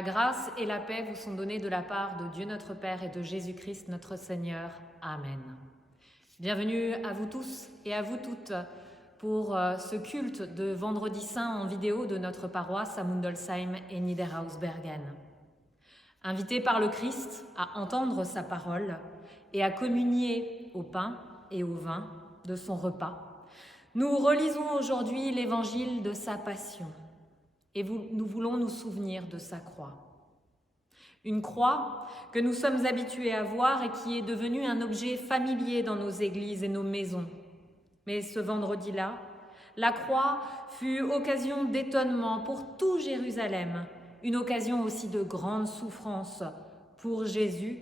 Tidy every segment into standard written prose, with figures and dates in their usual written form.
La grâce et la paix vous sont données de la part de Dieu notre Père et de Jésus-Christ notre Seigneur. Amen. Bienvenue à vous tous et à vous toutes pour ce culte de Vendredi Saint en vidéo de notre paroisse à Mundolsheim et Niederhausbergen. Invités par le Christ à entendre sa parole et à communier au pain et au vin de son repas, nous relisons aujourd'hui l'évangile de sa passion et nous voulons nous souvenir de sa croix. Une croix que nous sommes habitués à voir et qui est devenue un objet familier dans nos églises et nos maisons. Mais ce vendredi-là, la croix fut occasion d'étonnement pour tout Jérusalem, une occasion aussi de grande souffrance pour Jésus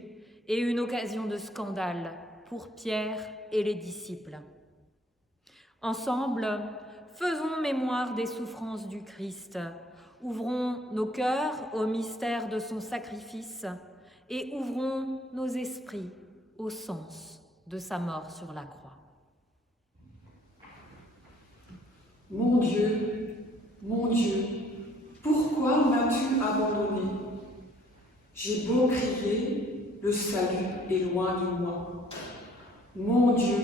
et une occasion de scandale pour Pierre et les disciples. Ensemble, faisons mémoire des souffrances du Christ, ouvrons nos cœurs au mystère de son sacrifice et ouvrons nos esprits au sens de sa mort sur la croix. Mon Dieu, pourquoi m'as-tu abandonné? J'ai beau crier, le salut est loin de moi. Mon Dieu,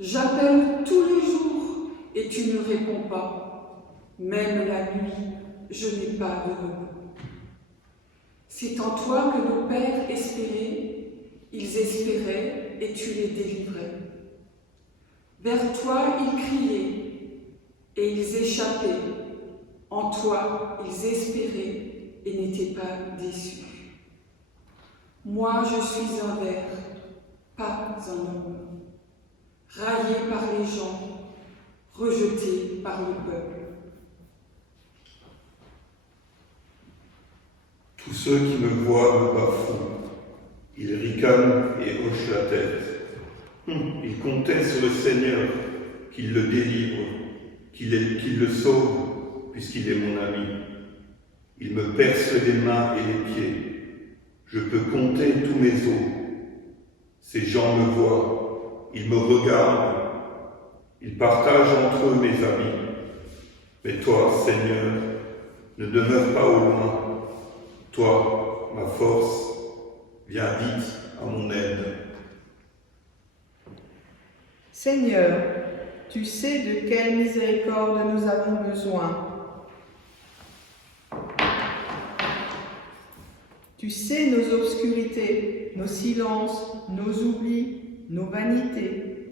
j'appelle tous les jours et tu ne réponds pas. Même la nuit, je n'ai pas de repos. C'est en toi que nos pères espéraient, ils espéraient et tu les délivrais. Vers toi ils criaient et ils échappaient. En toi ils espéraient et n'étaient pas déçus. Moi je suis un ver, pas un homme, raillé par les gens, rejeté par le peuple. Tous ceux qui me voient me bafouent. Ils ricanent et hochent la tête. Ils comptaient sur le Seigneur, qu'il le délivre, qu'il le sauve, puisqu'il est mon ami. Il me perce les mains et les pieds. Je peux compter tous mes os. Ces gens me voient, ils me regardent. Ils partagent entre eux mes amis. Mais toi, Seigneur, ne demeure pas au loin. Toi, ma force, viens vite à mon aide. Seigneur, tu sais de quelle miséricorde nous avons besoin. Tu sais nos obscurités, nos silences, nos oublis, nos vanités.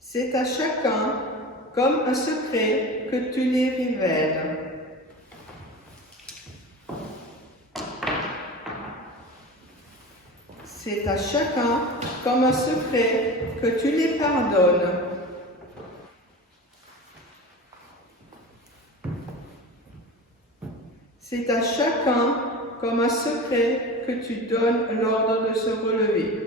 C'est à chacun comme un secret que tu les révèles. C'est à chacun comme un secret que tu les pardonnes. C'est à chacun comme un secret que tu donnes l'ordre de se relever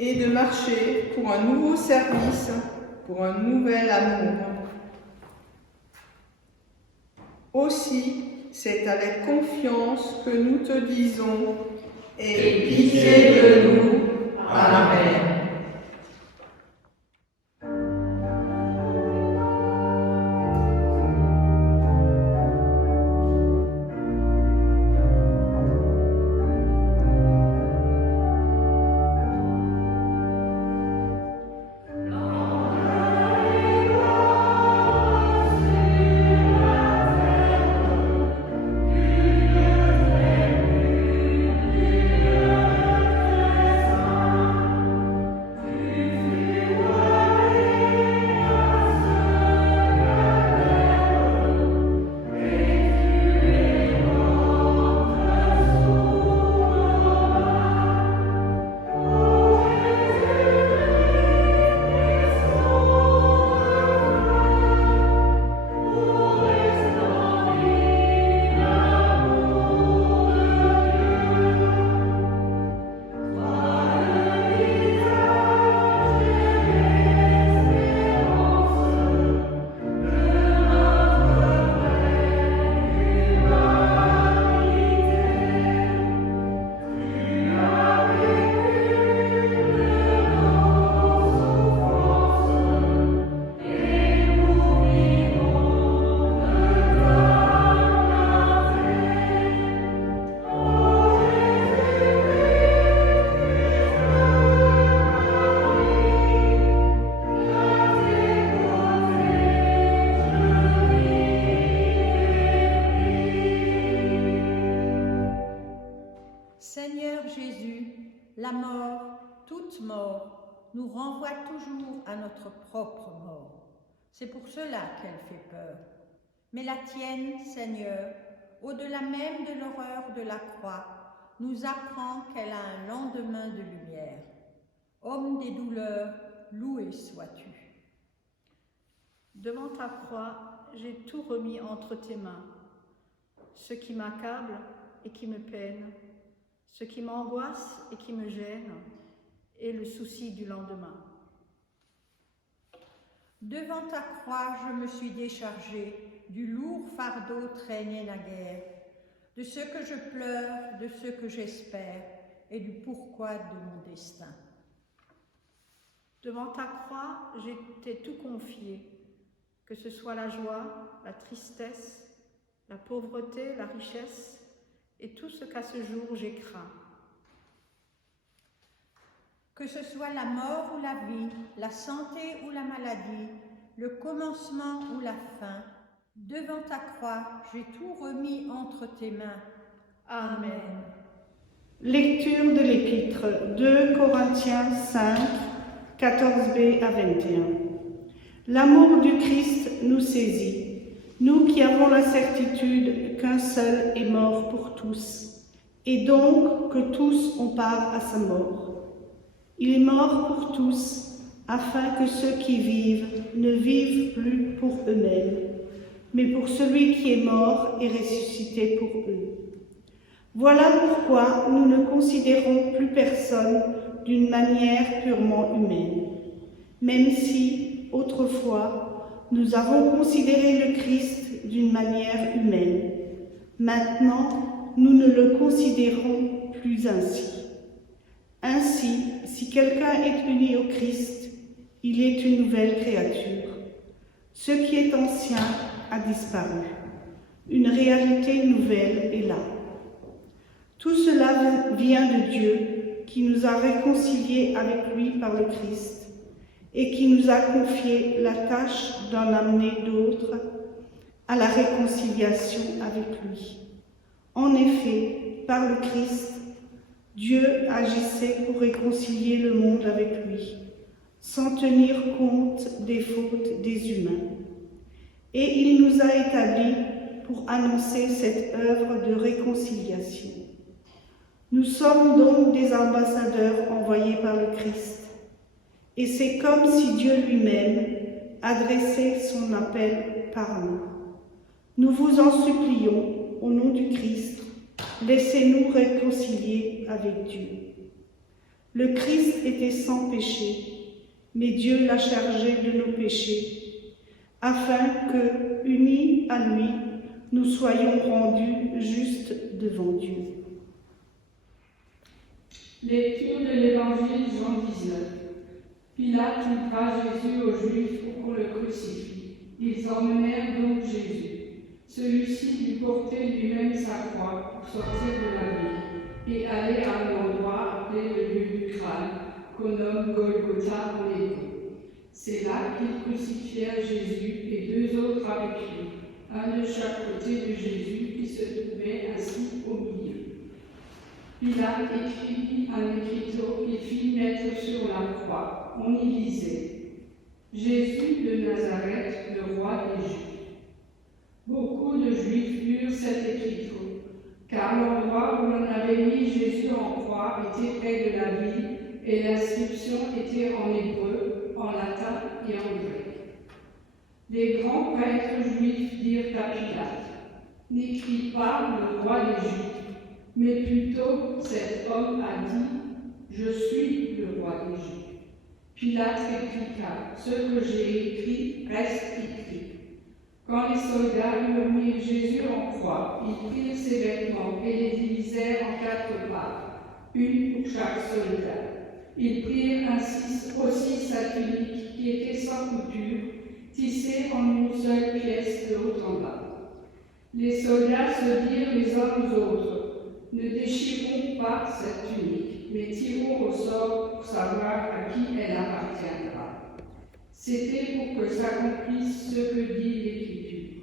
et de marcher pour un nouveau service, pour un nouvel amour. Aussi, c'est avec confiance que nous te disons « Aie pitié de nous. Amen. » La mort, toute mort, nous renvoie toujours à notre propre mort. C'est pour cela qu'elle fait peur. Mais la tienne, Seigneur, au-delà même de l'horreur de la croix, nous apprend qu'elle a un lendemain de lumière. Homme des douleurs, loué sois-tu. Devant ta croix, j'ai tout remis entre tes mains. Ce qui m'accable et qui me peine, ce qui m'angoisse et qui me gêne, et le souci du lendemain. Devant ta croix, je me suis déchargée du lourd fardeau traîné naguère, de ce que je pleure, de ce que j'espère, et du pourquoi de mon destin. Devant ta croix, j'ai t'ai tout confié, que ce soit la joie, la tristesse, la pauvreté, la richesse, et tout ce qu'à ce jour j'ai craint. Que ce soit la mort ou la vie, la santé ou la maladie, le commencement ou la fin, devant ta croix, j'ai tout remis entre tes mains. Amen. Lecture de l'Épître 2 Corinthiens 5, 14b à 21. L'amour du Christ nous saisit, nous qui avons la certitude qu'un seul est mort pour tous, et donc que tous ont part à sa mort. Il est mort pour tous, afin que ceux qui vivent ne vivent plus pour eux-mêmes, mais pour celui qui est mort et ressuscité pour eux. Voilà pourquoi nous ne considérons plus personne d'une manière purement humaine, même si, autrefois, nous avons considéré le Christ d'une manière humaine. Maintenant, nous ne le considérons plus ainsi. Ainsi, si quelqu'un est uni au Christ, il est une nouvelle créature. Ce qui est ancien a disparu. Une réalité nouvelle est là. Tout cela vient de Dieu, qui nous a réconciliés avec lui par le Christ et qui nous a confié la tâche d'en amener d'autres à la réconciliation avec lui. En effet, par le Christ, Dieu agissait pour réconcilier le monde avec lui, sans tenir compte des fautes des humains. Et il nous a établis pour annoncer cette œuvre de réconciliation. Nous sommes donc des ambassadeurs envoyés par le Christ, et c'est comme si Dieu lui-même adressait son appel par nous. Nous vous en supplions, au nom du Christ, laissez-nous réconcilier avec Dieu. Le Christ était sans péché, mais Dieu l'a chargé de nos péchés, afin que, unis à lui, nous soyons rendus justes devant Dieu. Lecture de l'Évangile Jean 19. Pilate livra Jésus aux Juifs pour qu'on le crucifie. Ils emmenèrent donc Jésus. Celui-ci dut porter lui-même sa croix pour sortir de la ville et aller à un endroit appelé le lieu du crâne, qu'on nomme Golgotha en hébreu. C'est là qu'ils crucifièrent Jésus et deux autres avec lui, un de chaque côté de Jésus qui se trouvait assis au milieu. Pilate écrivit un écriteau qu'il fit mettre sur la croix. On y lisait « Jésus de Nazareth, le roi des Juifs ». Beaucoup de Juifs lurent cet écriteau, car l'endroit où l'on avait mis Jésus en croix était près de la ville et l'inscription était en hébreu, en latin et en grec. Les grands prêtres juifs dirent à Pilate « N'écris pas le roi des Juifs, mais plutôt cet homme a dit « Je suis le roi des Juifs ». Pilate répliqua « Ce que j'ai écrit reste écrit ». Quand les soldats eurent mis Jésus en croix, ils prirent ses vêtements et les divisèrent en 4 parts, une pour chaque soldat. Ils prirent ainsi aussi sa tunique qui était sans couture, tissée en une seule pièce de haut en bas. Les soldats se dirent les uns aux autres « Ne déchirons pas cette tunique, mais tirons au sort pour savoir à qui elle appartiendra. » C'était pour que s'accomplisse ce que dit l'Écriture.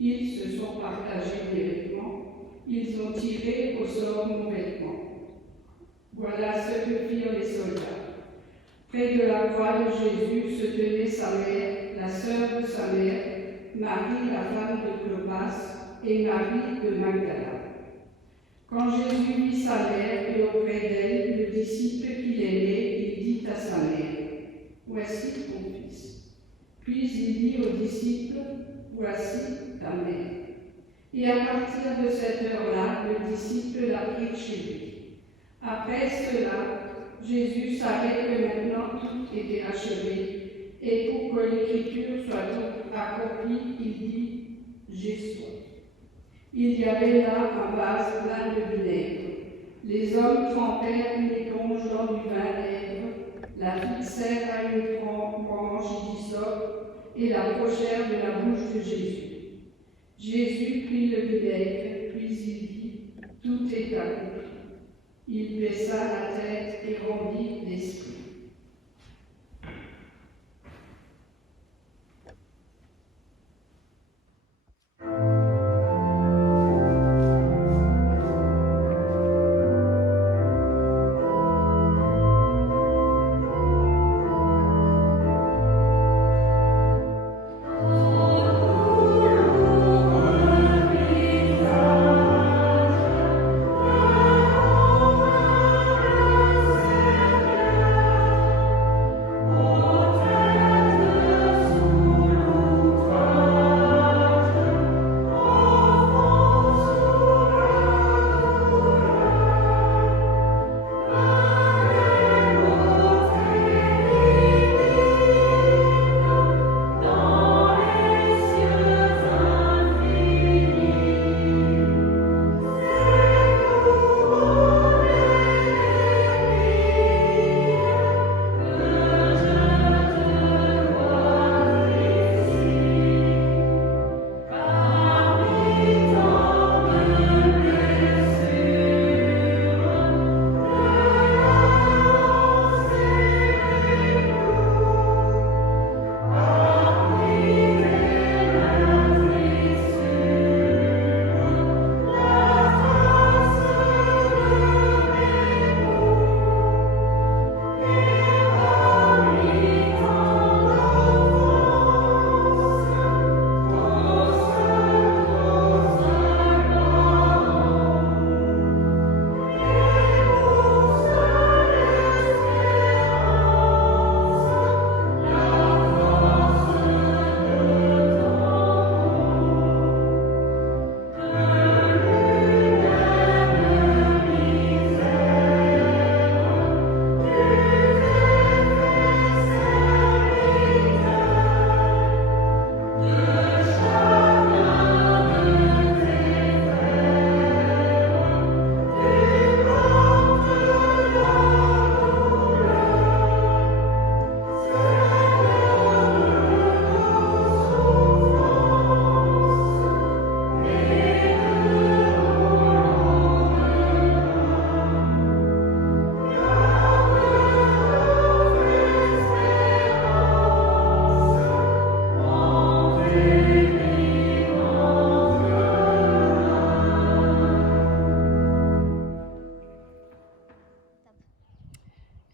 Ils se sont partagés des vêtements, ils ont tiré au sort mon vêtement. Voilà ce que firent les soldats. Près de la croix de Jésus se tenait sa mère, la sœur de sa mère, Marie, la femme de Clopas, et Marie de Magdala. Quand Jésus vit sa mère et auprès d'elle le disciple qu'il aimait, il dit à sa mère, « Voici ton fils. » Puis il dit au disciple, « Voici ta mère. » Et à partir de cette heure-là, le disciple la prit chez lui. Après cela, Jésus savait que maintenant tout était achevé, et pour que l'Écriture soit accomplie, il dit « J'ai soif ». Il y avait là un vase plein de vinaigre. Les hommes trempèrent une éponge dans du vinaigre, la fixèrent à une branche d'hysope et l'approchèrent de la bouche de Jésus. Jésus prit le vinaigre, puis il dit « Tout est accompli ». Il baissa la tête et rendit l'esprit.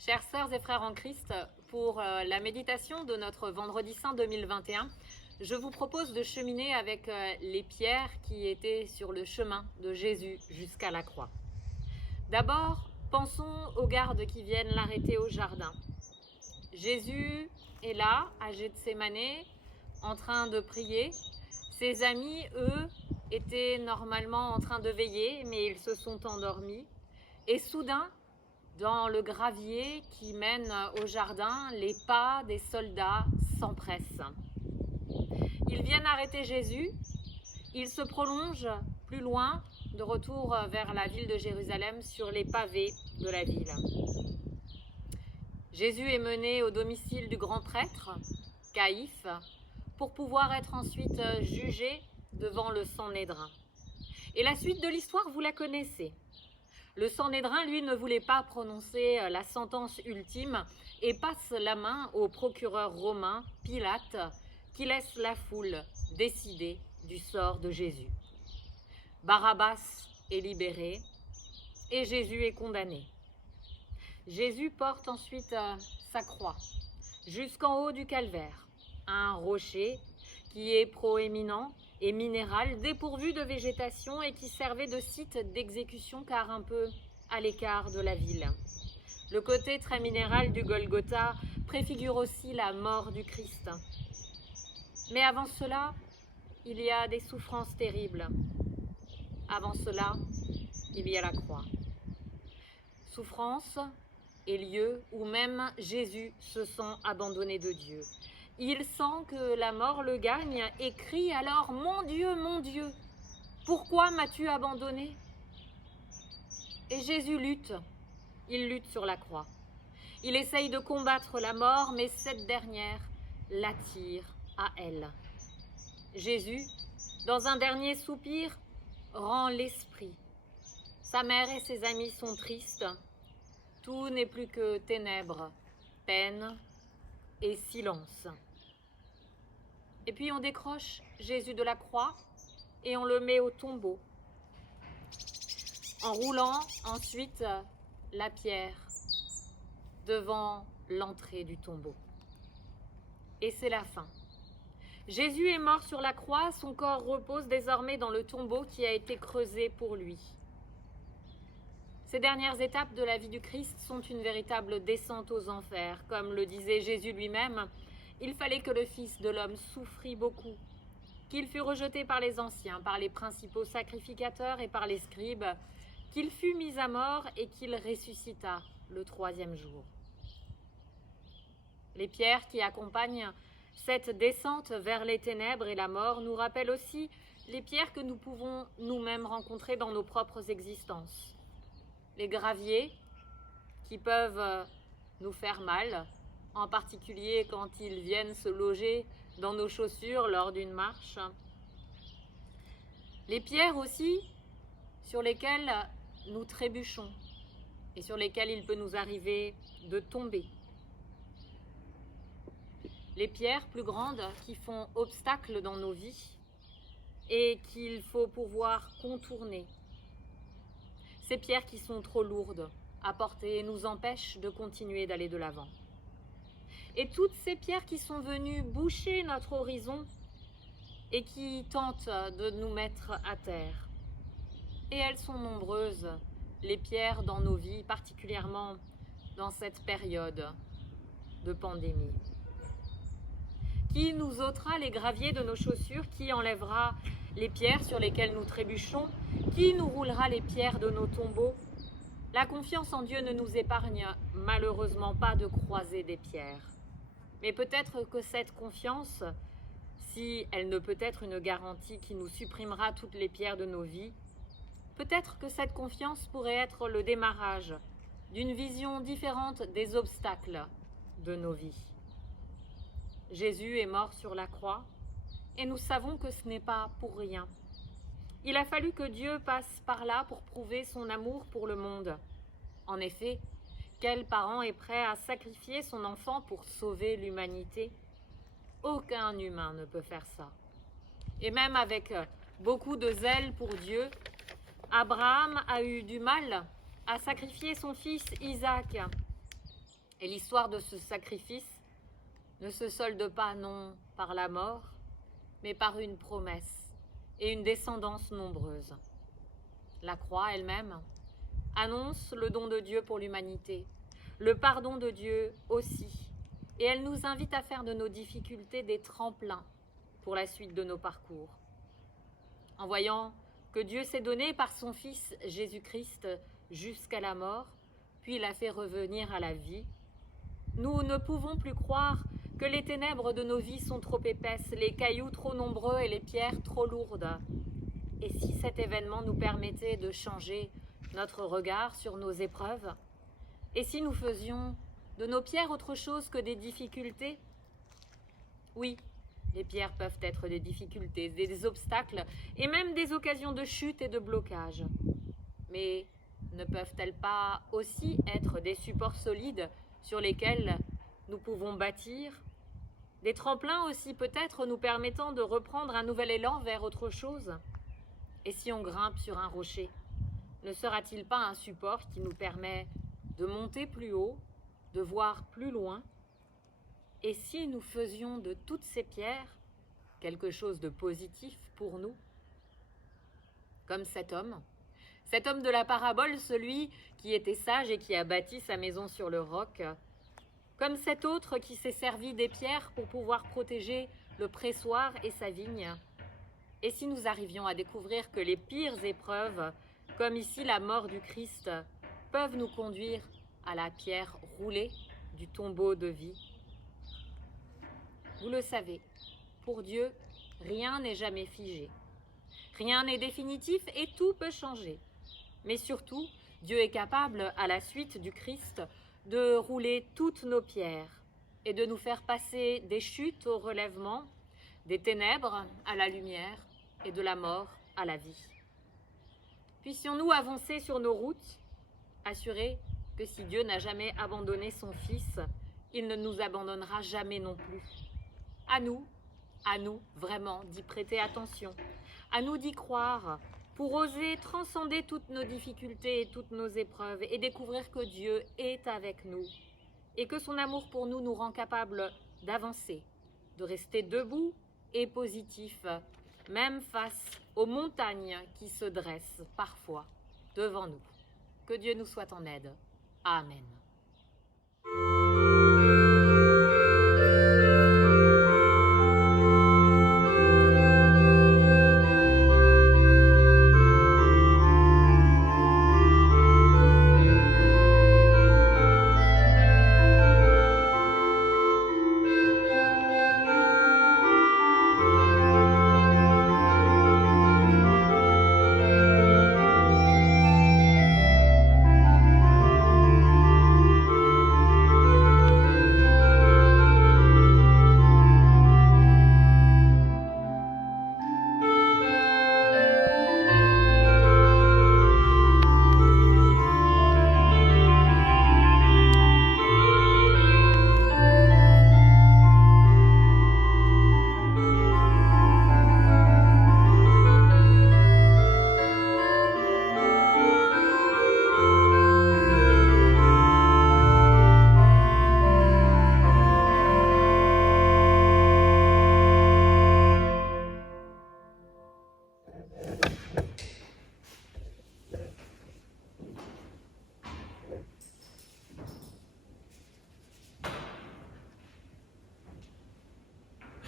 Chères sœurs et frères en Christ, pour la méditation de notre Vendredi Saint 2021, je vous propose de cheminer avec les pierres qui étaient sur le chemin de Jésus jusqu'à la croix. D'abord, pensons aux gardes qui viennent l'arrêter au jardin. Jésus est là, à Gethsémane, en train de prier. Ses amis, eux, étaient normalement en train de veiller, mais ils se sont endormis. Et soudain, dans le gravier qui mène au jardin, les pas des soldats s'empressent. Ils viennent arrêter Jésus. Ils se prolongent plus loin, de retour vers la ville de Jérusalem, sur les pavés de la ville. Jésus est mené au domicile du grand prêtre, Caïphe, pour pouvoir être ensuite jugé devant le Sanhédrin. Et la suite de l'histoire, vous la connaissez. Le Sanhédrin, lui, ne voulait pas prononcer la sentence ultime et passe la main au procureur romain, Pilate, qui laisse la foule décider du sort de Jésus. Barabbas est libéré et Jésus est condamné. Jésus porte ensuite sa croix jusqu'en haut du calvaire, un rocher qui est proéminent et minéral, dépourvu de végétation et qui servait de site d'exécution car un peu à l'écart de la ville. Le côté très minéral du Golgotha préfigure aussi la mort du Christ. Mais avant cela, il y a des souffrances terribles. Avant cela, il y a la croix. Souffrance et lieu où même Jésus se sent abandonné de Dieu. Il sent que la mort le gagne et crie alors « Mon Dieu, pourquoi m'as-tu abandonné ?» Et Jésus lutte, il lutte sur la croix. Il essaye de combattre la mort, mais cette dernière l'attire à elle. Jésus, dans un dernier soupir, rend l'esprit. Sa mère et ses amis sont tristes. Tout n'est plus que ténèbres, peine et silence. Et puis on décroche Jésus de la croix et on le met au tombeau, en roulant ensuite la pierre devant l'entrée du tombeau. Et c'est la fin. Jésus est mort sur la croix, son corps repose désormais dans le tombeau qui a été creusé pour lui. Ces dernières étapes de la vie du Christ sont une véritable descente aux enfers. Comme le disait Jésus lui-même, il fallait que le Fils de l'homme souffrit beaucoup, qu'il fût rejeté par les anciens, par les principaux sacrificateurs et par les scribes, qu'il fût mis à mort et qu'il ressuscita le 3e jour. Les pierres qui accompagnent cette descente vers les ténèbres et la mort nous rappellent aussi les pierres que nous pouvons nous-mêmes rencontrer dans nos propres existences. Les graviers qui peuvent nous faire mal, en particulier quand ils viennent se loger dans nos chaussures lors d'une marche. Les pierres aussi sur lesquelles nous trébuchons et sur lesquelles il peut nous arriver de tomber. Les pierres plus grandes qui font obstacle dans nos vies et qu'il faut pouvoir contourner. Ces pierres qui sont trop lourdes à porter et nous empêchent de continuer d'aller de l'avant. Et toutes ces pierres qui sont venues boucher notre horizon et qui tentent de nous mettre à terre. Et elles sont nombreuses, les pierres dans nos vies, particulièrement dans cette période de pandémie. Qui nous ôtera les graviers de nos chaussures, qui enlèvera les pierres sur lesquelles nous trébuchons, qui nous roulera les pierres de nos tombeaux. La confiance en Dieu ne nous épargne malheureusement pas de croiser des pierres. Mais peut-être que cette confiance, si elle ne peut être une garantie qui nous supprimera toutes les pierres de nos vies, peut-être que cette confiance pourrait être le démarrage d'une vision différente des obstacles de nos vies. Jésus est mort sur la croix et nous savons que ce n'est pas pour rien. Il a fallu que Dieu passe par là pour prouver son amour pour le monde. En effet, quel parent est prêt à sacrifier son enfant pour sauver l'humanité? Aucun humain ne peut faire ça. Et même avec beaucoup de zèle pour Dieu, Abraham a eu du mal à sacrifier son fils Isaac. Et l'histoire de ce sacrifice ne se solde pas non par la mort, mais par une promesse et une descendance nombreuse. La croix elle-même annonce le don de Dieu pour l'humanité, le pardon de Dieu aussi, et elle nous invite à faire de nos difficultés des tremplins pour la suite de nos parcours. En voyant que Dieu s'est donné par son Fils Jésus-Christ jusqu'à la mort, puis l'a fait revenir à la vie, nous ne pouvons plus croire que les ténèbres de nos vies sont trop épaisses, les cailloux trop nombreux et les pierres trop lourdes. Et si cet événement nous permettait de changer notre regard sur nos épreuves? Et si nous faisions de nos pierres autre chose que des difficultés? Oui, les pierres peuvent être des difficultés, des obstacles et même des occasions de chute et de blocage. Mais ne peuvent-elles pas aussi être des supports solides sur lesquels nous pouvons bâtir? Des tremplins aussi peut-être nous permettant de reprendre un nouvel élan vers autre chose? Et si on grimpe sur un rocher, ne sera-t-il pas un support qui nous permet de monter plus haut, de voir plus loin. Et si nous faisions de toutes ces pierres quelque chose de positif pour nous? Comme cet homme de la parabole, celui qui était sage et qui a bâti sa maison sur le roc, comme cet autre qui s'est servi des pierres pour pouvoir protéger le pressoir et sa vigne. Et si nous arrivions à découvrir que les pires épreuves, comme ici la mort du Christ, peuvent nous conduire à la pierre roulée du tombeau de vie? Vous le savez, pour Dieu, rien n'est jamais figé. Rien n'est définitif et tout peut changer. Mais surtout, Dieu est capable, à la suite du Christ, de rouler toutes nos pierres et de nous faire passer des chutes au relèvement, des ténèbres à la lumière et de la mort à la vie. Puissions-nous avancer sur nos routes, assurés que si Dieu n'a jamais abandonné son Fils, il ne nous abandonnera jamais non plus. À nous vraiment d'y prêter attention, à nous d'y croire, pour oser transcender toutes nos difficultés et toutes nos épreuves et découvrir que Dieu est avec nous et que son amour pour nous nous rend capables d'avancer, de rester debout et positifs, même face aux montagnes qui se dressent parfois devant nous. Que Dieu nous soit en aide. Amen.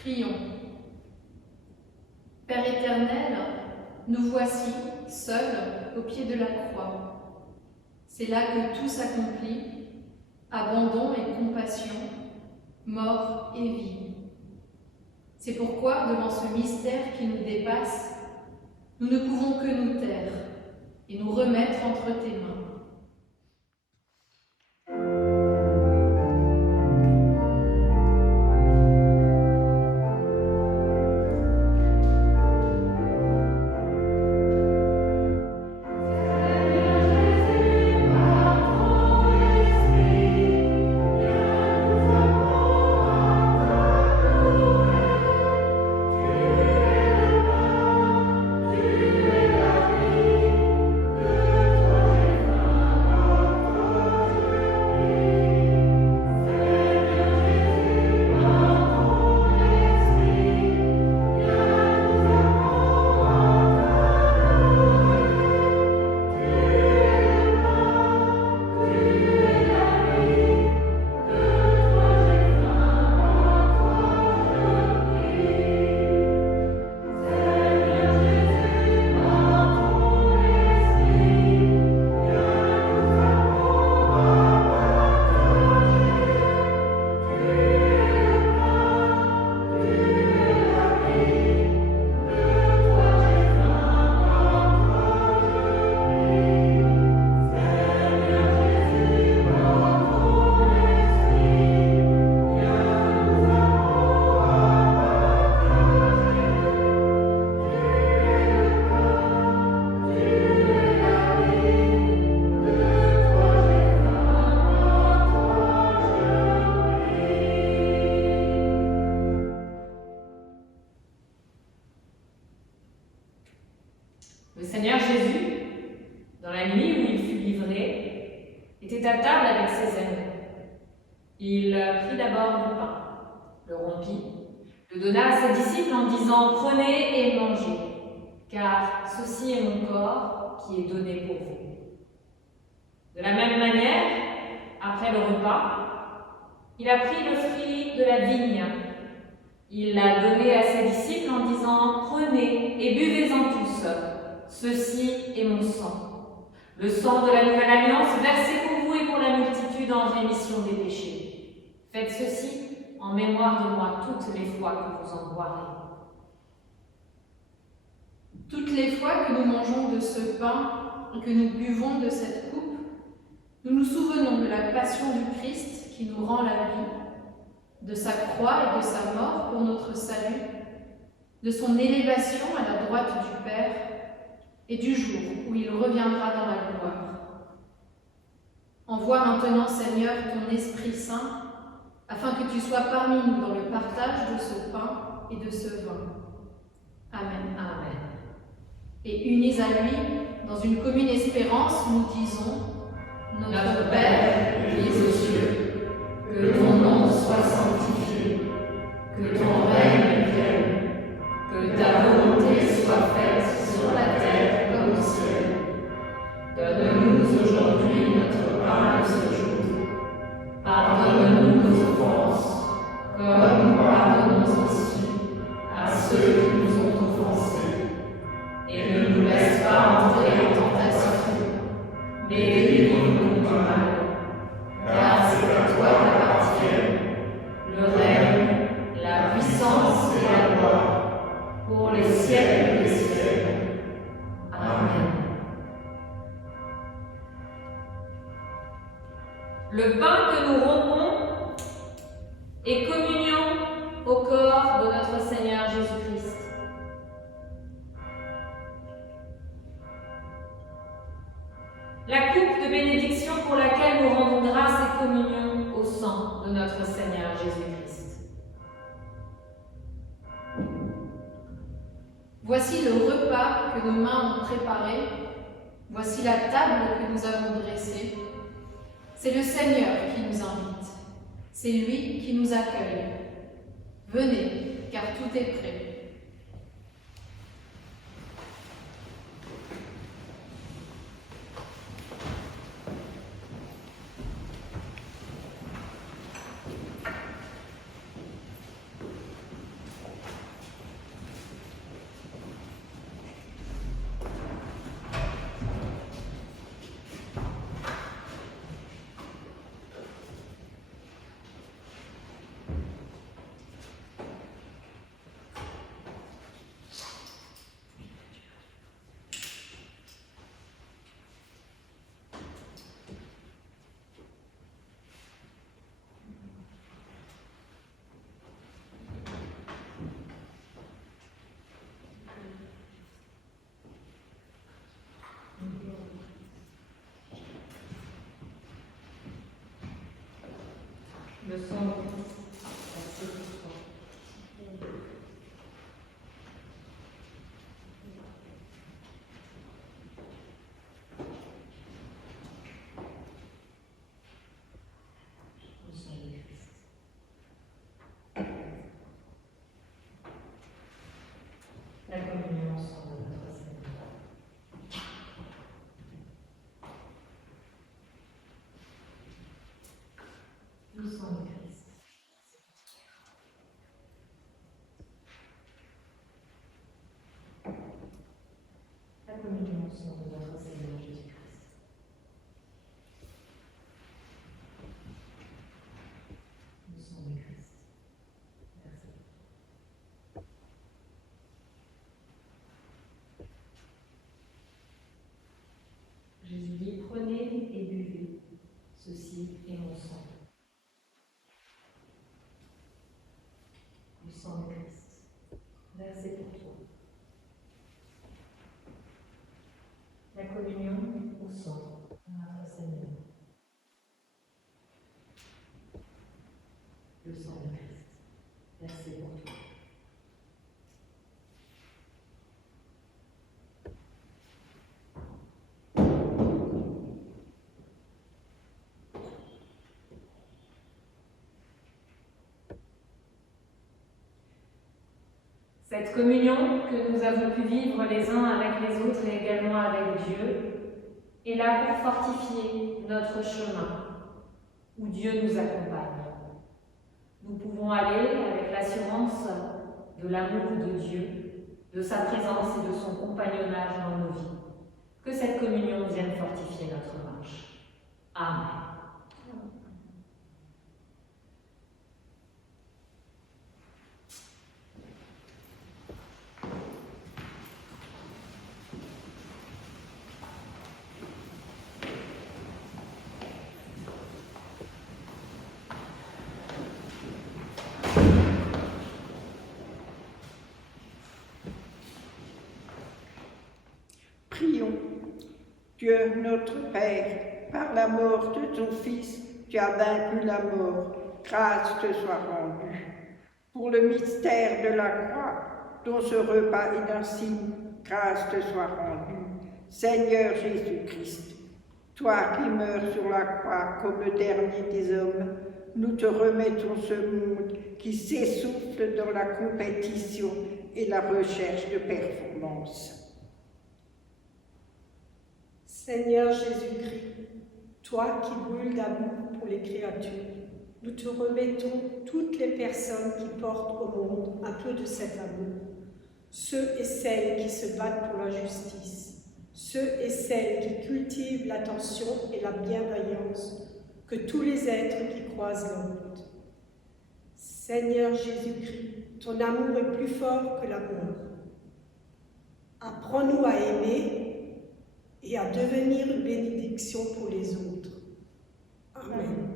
Prions. Père éternel, nous voici, seuls, au pied de la croix. C'est là que tout s'accomplit, abandon et compassion, mort et vie. C'est pourquoi, devant ce mystère qui nous dépasse, nous ne pouvons que nous taire et nous remettre entre tes mains. Le Seigneur Jésus, dans la nuit où il fut livré, était à table avec ses amis. Il prit d'abord du pain, le rompit, le donna à ses disciples en disant « Prenez et mangez, car ceci est mon corps qui est donné pour vous. » De la même manière, après le repas, il a pris le fruit de la vigne. Il l'a donné à ses disciples en disant « Prenez et buvez-en tous, ceci est mon sang, le sang de la nouvelle alliance versé pour vous et pour la multitude en rémission des péchés. Faites ceci en mémoire de moi toutes les fois que vous en boirez. » Toutes les fois que nous mangeons de ce pain et que nous buvons de cette coupe, nous nous souvenons de la passion du Christ qui nous rend la vie, de sa croix et de sa mort pour notre salut, de son élévation à la droite du Père et du jour où il reviendra dans la gloire. Envoie maintenant, Seigneur, ton Esprit Saint, afin que tu sois parmi nous dans le partage de ce pain et de ce vin. Amen. Amen. Et unis à lui, dans une commune espérance, nous disons « Notre Père, qui es aux cieux, que ton nom soit sanctifié, que ton règne vienne, que ta volonté soit faite sur la terre comme au ciel. Donne-nous aujourd'hui notre pain de ce jour. Pardonne-nous nos offenses, comme nous pardonnons aussi à ceux qui nous ont offensés. Et ne nous laisse pas entrer en tentation, mais délivre-nous du mal. Car c'est à toi qu'appartiennent le règne, la puissance et la gloire, pour les siècles des siècles. Amen. Le pain que nous rompons est communion au corps de notre Seigneur Jésus-Christ. La coupe de bénédiction pour laquelle nous rendons grâce et communion au sang de notre Seigneur Jésus-Christ. Voici le repas que nos mains ont préparé. Voici la table que nous avons dressée. C'est le Seigneur qui nous invite. C'est lui qui nous accueille. Venez, car tout est prêt. Le sang de Christ, versé pour toi. Le sang de Christ. La communion ensemble de notre Seigneur. Le sang de Christ. La communion ensemble de notre Seigneur Jésus-Christ. Le sang de Christ. Versé. Jésus dit, prenez et buvez. Ceci est mon sang. Le sang de Christ, versé pour toi. La communion au sang de notre Seigneur. Le sang de Christ, versé pour toi. Cette communion que nous avons pu vivre les uns avec les autres et également avec Dieu est là pour fortifier notre chemin où Dieu nous accompagne. Nous pouvons aller avec l'assurance de l'amour de Dieu, de sa présence et de son compagnonnage dans nos vies. Que cette communion vienne fortifier notre marche. Amen. Prions. Dieu notre Père, par la mort de ton Fils, tu as vaincu la mort. Grâce te soit rendue. Pour le mystère de la croix, dont ce repas est un signe, grâce te soit rendue. Seigneur Jésus-Christ, toi qui meurs sur la croix comme le dernier des hommes, nous te remettons ce monde qui s'essouffle dans la compétition et la recherche de performance. Seigneur Jésus-Christ, toi qui brûles d'amour pour les créatures, nous te remettons toutes les personnes qui portent au monde un peu de cet amour, ceux et celles qui se battent pour la justice, ceux et celles qui cultivent l'attention et la bienveillance, que tous les êtres qui croisent la route. Seigneur Jésus-Christ, ton amour est plus fort que la mort. Apprends-nous à aimer et à devenir une bénédiction pour les autres. Amen.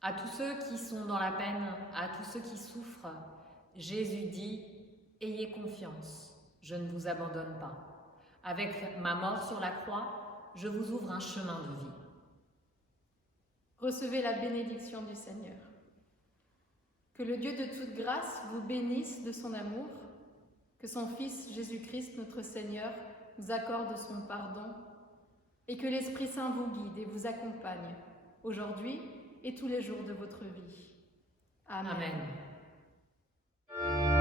À tous ceux qui sont dans la peine, à tous ceux qui souffrent, Jésus dit « Ayez confiance, je ne vous abandonne pas. Avec ma mort sur la croix, je vous ouvre un chemin de vie. » Recevez la bénédiction du Seigneur. Que le Dieu de toute grâce vous bénisse de son amour, que son Fils Jésus-Christ, notre Seigneur, vous accorde son pardon et que l'Esprit Saint vous guide et vous accompagne aujourd'hui et tous les jours de votre vie. Amen. Amen.